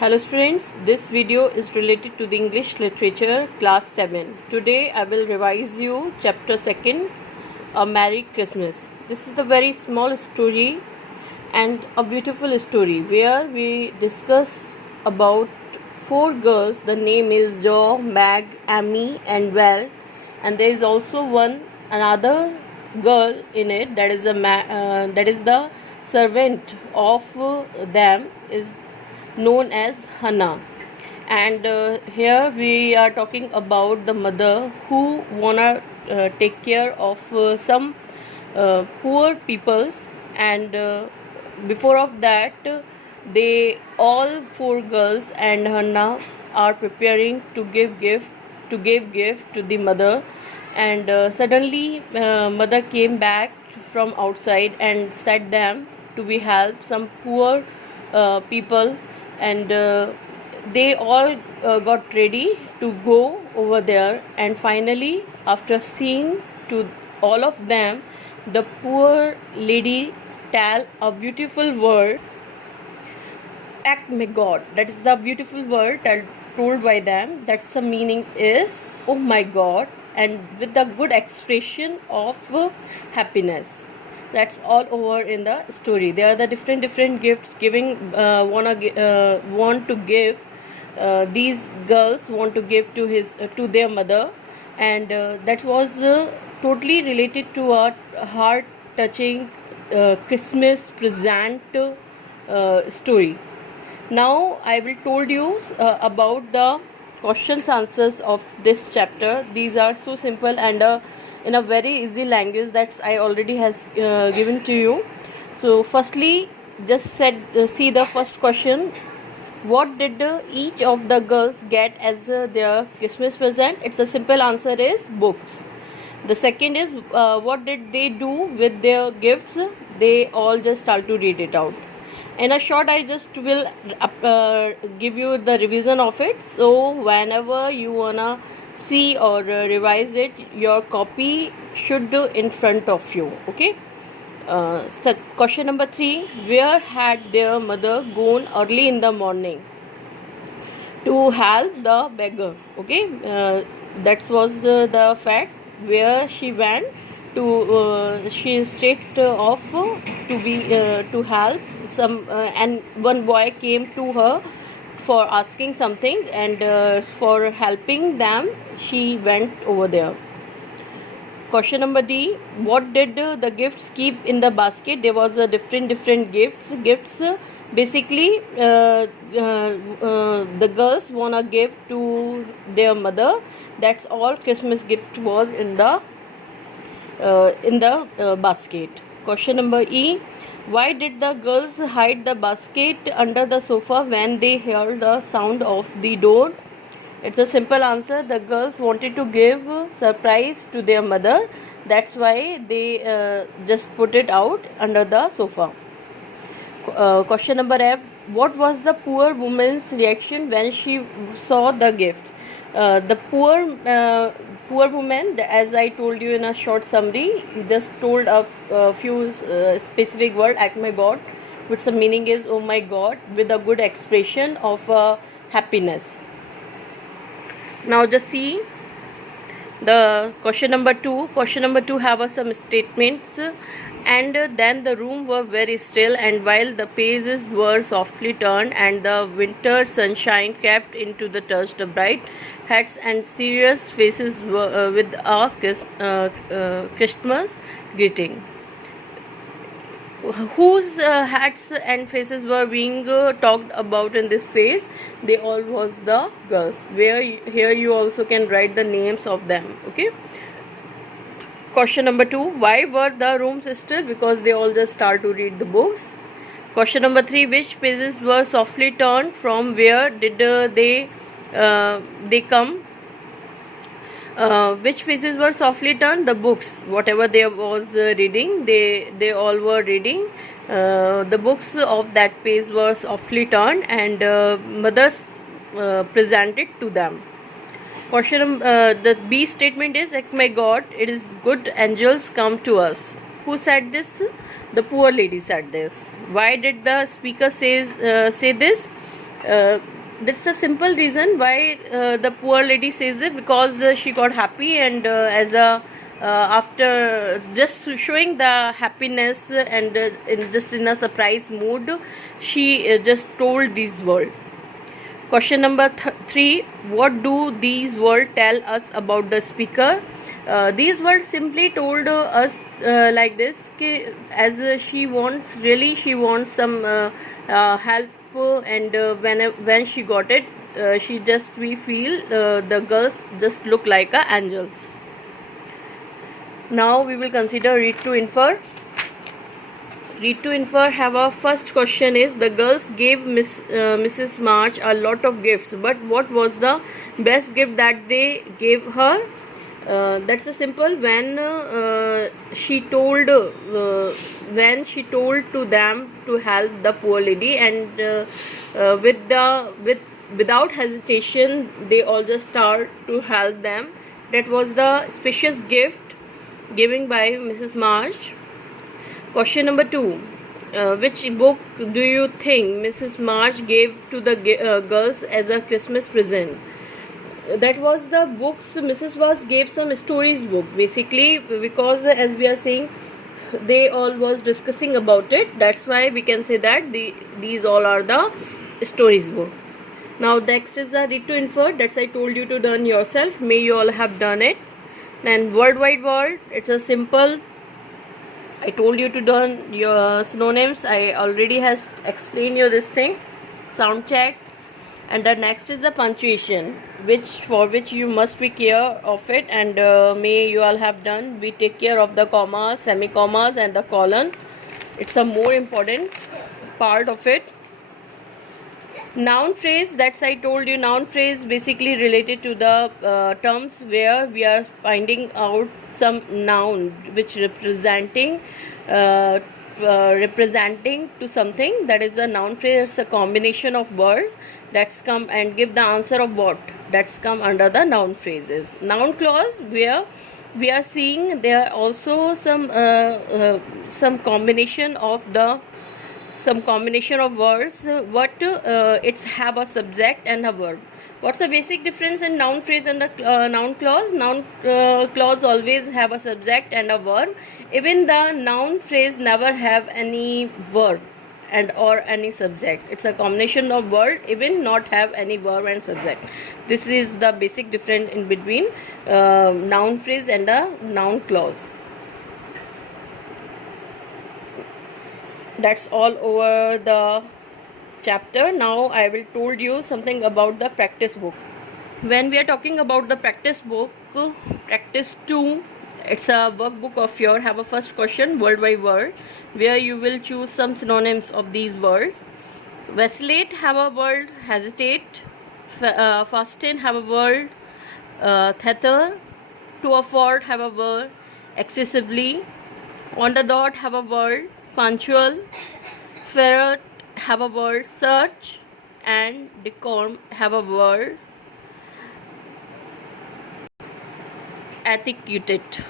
Hello students, this video is related to the English literature class 7. Today I will revise you chapter 2nd, A Merry Christmas. This is the very small story and a beautiful story where we discuss about four girls. The name is Jo, Mag, Amy and Val, and there is also another girl in it that is the servant of them is known as Hannah. And here we are talking about the mother who wanna take care of some poor peoples, and before of that they all four girls and Hannah are preparing to give gift to the mother. And suddenly mother came back from outside and said them to be help some poor people, and they all got ready to go over there. And finally, after seeing to all of them, the poor lady tell a beautiful word, act my god. That is the beautiful word told by them. That's the meaning is, oh my god, and with the good expression of happiness. That's all over in the story. There are the different gifts want to give. These girls want to give to their mother, and that was totally related to a heart touching Christmas present story. Now I will told you about the questions answers of this chapter. These are so simple and in a very easy language that I already has given to you. So firstly, just see the first question. What did each of the girls get as their Christmas present? It's a simple answer is books. The second is what did they do with their gifts? They all just start to read it out. In a short, I just will give you the revision of it. So whenever you wanna see or revise it, your copy should do in front of you. Okay. So question number 3: where had their mother gone early in the morning to help the beggar? Okay, that was the fact where she went to. She straight off to help some, and one boy came to her for asking something, and for helping them she went over there. Question number D: what did the gifts keep in the basket? There was a different gifts. Basically the girls wanna give to their mother. That's all Christmas gift was in the basket. Question number E: why did the girls hide the basket under the sofa when they heard the sound of the door? It's a simple answer. The girls wanted to give surprise to their mother. That's why they just put it out under the sofa. Question number F: what was the poor woman's reaction when she saw the gift? The poor woman, as I told you in a short summary, just told a few specific word, act my god, which the meaning is oh my god, with a good expression of happiness. Now just see the question number 2. Question number 2 have some statements. And then the room were very still, and while the pages were softly turned and the winter sunshine crept into the touch, the bright hats and serious faces were, with a Christmas greeting. Whose hats and faces were being talked about in this phase? They all was the girls. Where here you also can write the names of them. Okay. Question number 2: why were the rooms still? Because they all just start to read the books. Question number 3: which pages were softly turned? From where did they come? Which pages were softly turned? The books, whatever they was reading, they all were reading. The books of that page were softly turned, and mothers presented to them. Question the B statement is, "Ek my God, it is good angels come to us." Who said this? The poor lady said this. Why did the speaker say this? Uh, that's a simple reason why the poor lady says it, because she got happy, and as a after just showing the happiness, and just in a surprise mood, she just told these words. Question number 3. What do these words tell us about the speaker? These words simply told us like this, as she wants some help, and when she got it, we feel the girls just look like angels. Now we will consider read to infer. Read to infer have a first question is, the girls gave Mrs. March a lot of gifts, but what was the best gift that they gave her? That's a simple. She told to them to help the poor lady, and without hesitation they all just start to help them. That was the spacious gift given by Mrs. March. Question number 2. Which book do you think Mrs. March gave to the girls as a Christmas present? That was the books Mrs. March gave some stories book, basically, because as we are saying, they all was discussing about it. That's why we can say that these all are the stories book. Now next is the read to infer. That's I told you to done yourself. May you all have done it. Then word wide world. It's a simple. I told you to done your synonyms. I already has explained you this thing. Sound check. And the next is the punctuation, for which you must be care of it, and may you all have done. We take care of the commas, semi-commas, and the colon. It's a more important part of it. Noun phrase, that's I told you, noun phrase basically related to the terms where we are finding out some noun which representing to something. That is the noun phrase. It's a combination of words that's come and give the answer of what that's come under the noun phrases. Noun clause, where we are seeing there are also some combination of words, it's have a subject and a verb. What's the basic difference in noun phrase and the noun clause? Noun clause always have a subject and a verb. Even the noun phrase never have any verb and or any subject. It's a combination of word, even not have any verb and subject. This is the basic difference in between noun phrase and a noun clause. That's all over the chapter. Now I will told you something about the practice book. When we are talking about the practice book, practice 2, it's a workbook of your have a first question word by word, where you will choose some synonyms of these words. Vacillate have a word hesitate, fasten have a word thither, to afford have a word excessively, on the dot have a word punctual, ferret have a word search, and decorum have a word etiquette.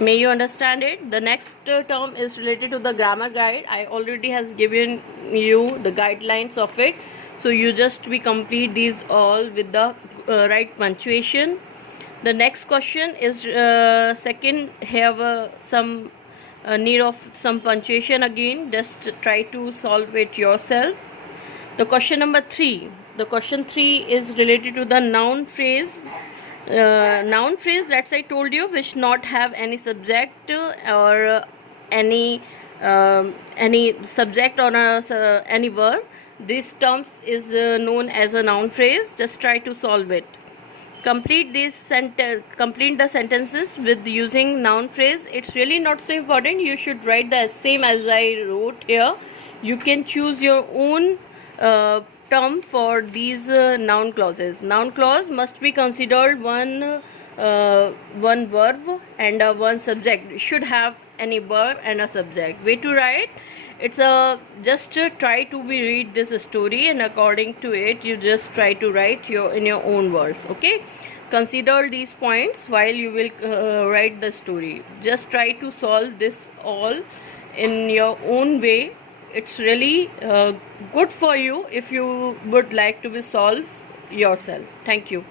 May you understand it. The next term is related to the grammar guide. I already has given you the guidelines of it, so you just be complete these all with the right punctuation. The next question is second have some need of some punctuation again. Just try to solve it yourself. The question number 3. The question 3 is related to the noun phrase. Noun phrase, that's I told you, which not have any subject or any subject or any verb. This term is known as a noun phrase. Just try to solve it. Complete the sentences with using noun phrase. It's really not so important. You should write the same as I wrote here. You can choose your own term for these noun clauses. Noun clause must be considered one verb and one subject. Should have any verb and a subject. Way to write. It's just try to read this story, and according to it you just try to write in your own words. Okay, consider these points while you will write the story. Just try to solve this all in your own way, it's really good for you if you would like to be solve yourself. Thank you.